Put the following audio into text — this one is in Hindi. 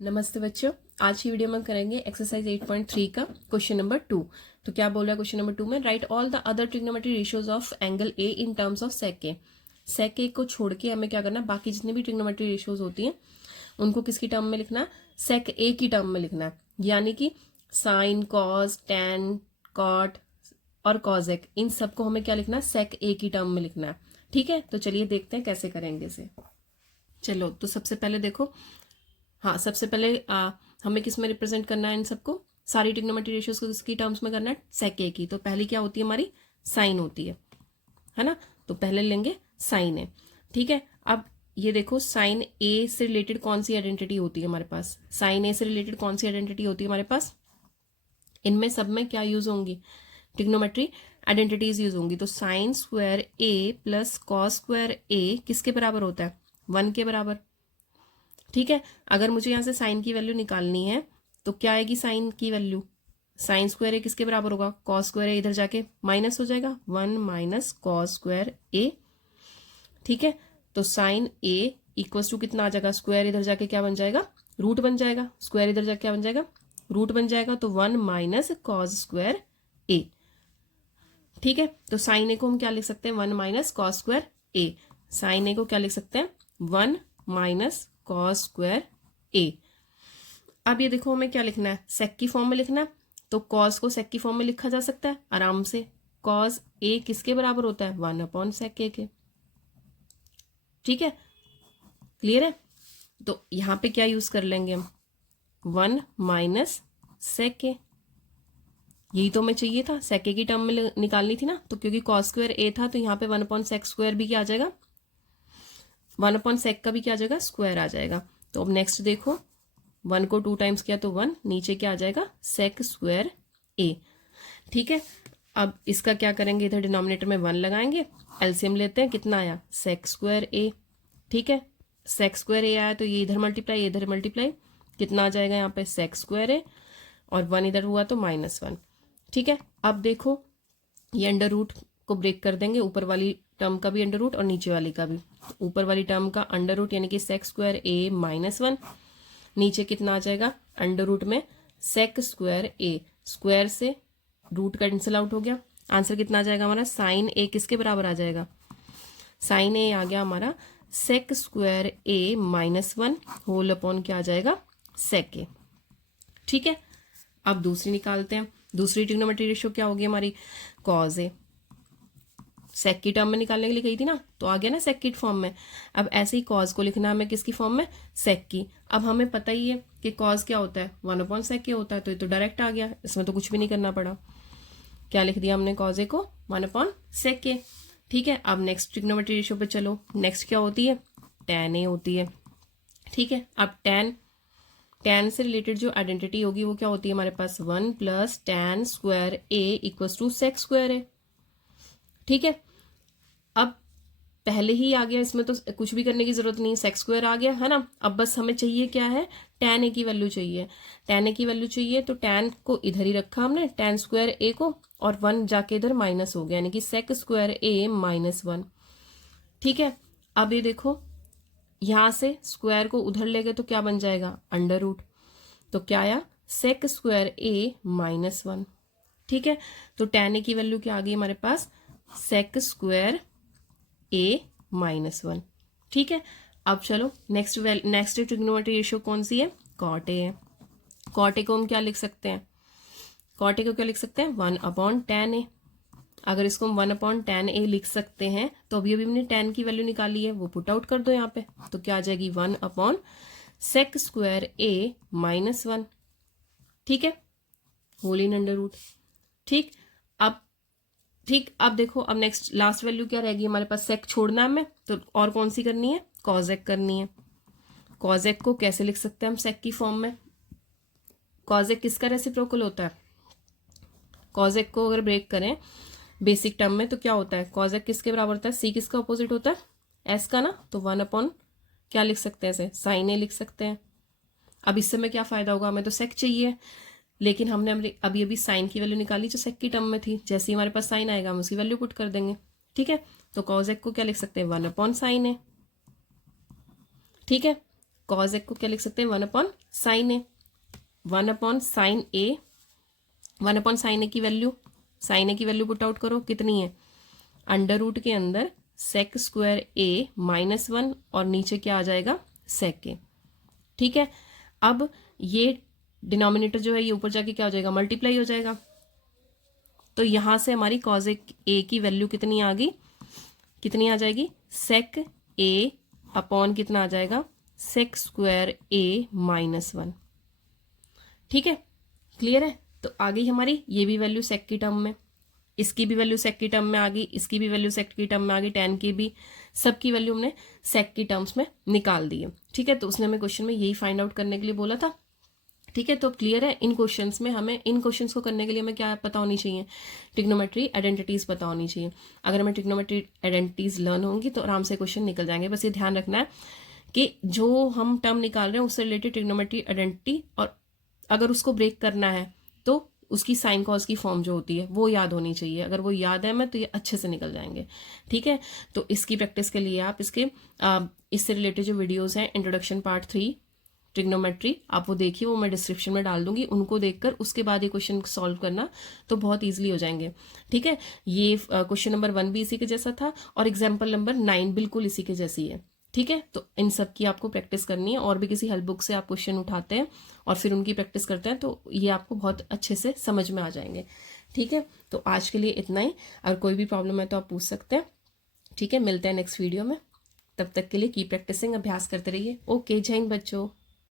नमस्ते बच्चों, आज की वीडियो में करेंगे एक्सरसाइज 8.3 का क्वेश्चन नंबर 2। तो क्या बोल रहा है क्वेश्चन नंबर 2 में, write all the other trigonometry ratios of angle A in terms of sec A. Sec A को छोड़ के हमें क्या करना है, बाकी जितने भी ट्रिग्नोमेट्री रेशियोज होती हैं उनको किसकी टर्म में लिखना है, सेक ए की टर्म में लिखना है। यानी कि साइन, कॉस, टैन, कॉट और कॉजेक, इन सबको हमें क्या लिखना है, सेक ए की टर्म में लिखना है। ठीक है, तो चलिए देखते हैं कैसे करेंगे इसे। चलो, तो सबसे पहले देखो, हाँ सबसे पहले हमें किस में रिप्रेजेंट करना है, इन सबको सारी ट्रिग्नोमेट्री रेशियोज को किसकी टर्म्स में करना है, सेक ए की। तो पहली क्या होती है हमारी, साइन होती है ना। तो पहले लेंगे साइन ए। ठीक है, अब ये देखो साइन ए से रिलेटेड कौन सी आइडेंटिटी होती है हमारे पास, साइन ए से रिलेटेड कौन सी आइडेंटिटी होती है हमारे पास, इनमें सब में क्या यूज होंगी, ट्रिग्नोमेट्री आइडेंटिटीज यूज होंगी। तो साइन स्क्वायर ए प्लस कॉस स्क्वायर ए किसके बराबर होता है, 1 के बराबर। ठीक है, अगर मुझे यहाँ से साइन की वैल्यू निकालनी है तो क्या आएगी साइन की वैल्यू, साइन स्क्वायर ए किसके बराबर होगा, कॉस स्क्वायर ए, इधर जाके माइनस हो जाएगा, 1 माइनस कॉस स्क्वायर ए। ठीक है, तो साइन ए इक्वल्स टू कितना आ जाएगा, स्क्वायर इधर जाके क्या बन जाएगा, रूट बन जाएगा, स्क्वायर इधर जाके क्या बन जाएगा, रूट बन जाएगा। तो 1 माइनस कॉस स्क्वायर ए। ठीक है, तो साइन ए को हम क्या लिख सकते हैं, 1 माइनस कॉस स्क्वायर ए। साइन ए को क्या लिख सकते हैं, 1 माइनस कॉस स्क्वायर ए। अब ये देखो हमें क्या लिखना है, सेक की फॉर्म में लिखना है। तो कॉस को सेक की फॉर्म में लिखा जा सकता है आराम से। कॉस ए किसके बराबर होता है, 1 अपॉन सेक ए के। ठीक है, क्लियर है। तो यहां पे क्या यूज कर लेंगे हम, 1 माइनस सेक ए। यही तो हमें चाहिए था, सेक ए की टर्म में निकालनी थी ना। तो क्योंकि कॉस स्क्वायर ए था तो यहाँ पे 1 अपॉन सेक स्क्वायर भी क्या आ जाएगा, 1 अपॉन सेक का भी क्या आ जाएगा, स्क्वायर आ जाएगा। तो अब नेक्स्ट देखो, 1 को 2 टाइम्स किया तो 1, नीचे क्या आ जाएगा, सेक स्क्वायर ए। ठीक है, अब इसका क्या करेंगे, इधर डिनोमिनेटर में 1 लगाएंगे, एलसीएम लेते हैं, कितना आया, सेक स्क्वायर ए। ठीक है, सेक स्क्वायर ए आया तो ये इधर मल्टीप्लाई, इधर मल्टीप्लाई, कितना आ जाएगा यहाँ पे, सेक स्क्वायर ए, और 1 इधर हुआ तो -1। ठीक है, अब देखो ये अंडर रूट को ब्रेक कर देंगे, ऊपर वाली टर्म का भी अंडर रूट और नीचे वाली का भी। ऊपर वाली टर्म का अंडर रूट यानी कि सेक स्क्वायर ए -1, नीचे कितना आ जाएगा, अंडर रूट में सेक स्क्वायर ए, स्क्वायर से रूट कैंसिल आउट हो गया। आंसर कितना आ जाएगा हमारा, साइन ए किसके बराबर आ जाएगा, साइन ए आ गया हमारा सेक स्क्वायर ए -1 होल अपॉन क्या आ जाएगा, सेक ए। ठीक है, अब दूसरी निकालते हैं। दूसरी ट्रिग्नोमेट्री रेशियो क्या होगी हमारी, कॉज ए। सेक की टर्म में निकालने के लिए गई थी ना, तो आ गया ना सेक की फॉर्म में। अब ऐसे ही कॉज को लिखना हमें किसकी फॉर्म में, सेक की। अब हमें पता ही है कि कॉज क्या होता है, 1 अपॉन सेक के होता है, तो ये तो डायरेक्ट आ गया, इसमें तो कुछ भी नहीं करना पड़ा। क्या लिख दिया हमने, कॉज ए को 1 अपॉन सेक के। ठीक है, अब नेक्स्ट ट्रिग्नोमेट्री रेशियो पे चलो। नेक्स्ट क्या होती है, टैन ए होती है। ठीक है, अब टैन से रिलेटेड जो आइडेंटिटी होगी वो क्या होती है हमारे पास, 1 plus tan square A equals to sec square A. ठीक है, अब पहले ही आ गया, इसमें तो कुछ भी करने की जरूरत नहीं, सेक स्क्वायर आ गया है ना। अब बस हमें चाहिए क्या है, टैन ए की वैल्यू चाहिए। टैन ए की वैल्यू चाहिए तो टैन को इधर ही रखा हमने, टैन स्क्वायर ए को, और 1 जाके इधर माइनस हो गया, यानी कि सेक स्क्वायर ए -1। ठीक है, अब ये देखो यहां से स्क्वायर को उधर ले गए तो क्या बन जाएगा, अंडर रूट। तो क्या आया, सेक स्क्वायर ए -1। ठीक है, तो टैन ए की वैल्यू क्या आ गई हमारे पास, सेक स्क्वायर ए -1। ठीक है, अब चलो नेक्स्ट ट्रिग्नोमेट्री रेशियो कौन सी है, कॉट ए है। कॉट ए को हम क्या लिख सकते हैं, कॉट ए को क्या लिख सकते हैं, 1 अपॉन टैन ए। अगर इसको हम 1 अपॉन टैन ए लिख सकते हैं तो अभी अभी हमने टैन की वैल्यू निकाली है, वो पुट आउट कर दो यहाँ पे, तो क्या आ जाएगी, 1 अपॉन सेक स्क्वायर ए -1। ठीक है, होल इन अंडर रूट। ठीक, अब देखो, अब नेक्स्ट लास्ट वैल्यू क्या रहेगी हमारे पास, सेक छोड़ना है हमें, तो और कौन सी करनी है, कॉजेक करनी है। कॉजेक को कैसे लिख सकते हैं हम सेक की फॉर्म में, कॉजेक किसका रेसिप्रोकल होता है, कॉजेक को अगर ब्रेक करें बेसिक टर्म में तो क्या होता है, कॉजेक किसके बराबर होता है, सी किसका अपोजिट होता है, एस का ना। तो 1 अपॉन क्या लिख सकते हैं, इसे साइन ए लिख सकते हैं। अब इससे में क्या फायदा होगा, हमें तो सेक चाहिए, लेकिन हमने अभी अभी साइन की वैल्यू निकाली जो सेक की टर्म में थी, जैसे ही हमारे पास साइन आएगा हम उसकी वैल्यू पुट कर देंगे। ठीक है, तो कॉजेक को क्या लिख सकते हैं, 1 अपॉन साइन ए। ठीक है, कॉज ए को क्या लिख सकते हैं, 1 अपॉन साइन ए, 1 अपॉन साइन ए, 1 अपॉन साइन ए की वैल्यू, साइन ए की वैल्यू पुट आउट करो, कितनी है, अंडर रूट के अंदर सेक स्क्वायर ए -1 और नीचे क्या आ जाएगा, सेक ए। ठीक है, अब ये डिनोमिनेटर जो है ये ऊपर जाके क्या हो जाएगा, मल्टीप्लाई हो जाएगा। तो यहां से हमारी कॉज ए की वैल्यू कितनी आ गई, कितनी आ जाएगी, सेक ए अपॉन कितना आ जाएगा, सेक स्क्वायर ए -1। ठीक है, क्लियर है। तो आ गई हमारी ये भी वैल्यू सेक की टर्म में, इसकी भी वैल्यू सेक की टर्म में आ गई, इसकी भी वैल्यू सेक की टर्म में आ गई, tan की भी, सबकी वैल्यू हमने सेक की टर्म्स में निकाल दी है। ठीक है, तो उसने हमें क्वेश्चन में यही फाइंड आउट करने के लिए बोला था। ठीक है, तो क्लियर है। इन क्वेश्चंस में हमें, इन क्वेश्चंस को करने के लिए हमें क्या पता होनी चाहिए, ट्रिग्नोमेट्री आइडेंटिटीज पता होनी चाहिए। अगर हमें ट्रिग्नोमेट्री आइडेंटिटीज लर्न होंगी तो आराम से क्वेश्चन निकल जाएंगे। बस ये ध्यान रखना है कि जो हम टर्म निकाल रहे हैं उससे रिलेटेड ट्रिग्नोमेट्री आइडेंटिटी, और अगर उसको ब्रेक करना है तो उसकी साइन कॉज की फॉर्म जो होती है वो याद होनी चाहिए। अगर वो याद है मैं तो ये अच्छे से निकल जाएंगे। ठीक है, तो इसकी प्रैक्टिस के लिए आप इससे रिलेटेड जो वीडियोस हैं, इंट्रोडक्शन पार्ट 3 ट्रिग्नोमेट्री, आप वो देखिए, वो मैं डिस्क्रिप्शन में डाल दूंगी, उनको देखकर उसके बाद ये क्वेश्चन सॉल्व करना तो बहुत ईजिली हो जाएंगे। ठीक है, ये क्वेश्चन नंबर 1 भी इसी के जैसा था और एग्जाम्पल नंबर 9 बिल्कुल इसी के जैसी है। ठीक है, तो इन सब की आपको प्रैक्टिस करनी है, और भी किसी हेल्प बुक से आप क्वेश्चन उठाते हैं और फिर उनकी प्रैक्टिस करते हैं तो ये आपको बहुत अच्छे से समझ में आ जाएंगे। ठीक है, तो आज के लिए इतना ही। अगर कोई भी प्रॉब्लम है तो आप पूछ सकते हैं। ठीक है, मिलते हैं नेक्स्ट वीडियो में, तब तक के लिए की प्रैक्टिसिंग, अभ्यास करते रहिए। ओके, जय हिंद बच्चों।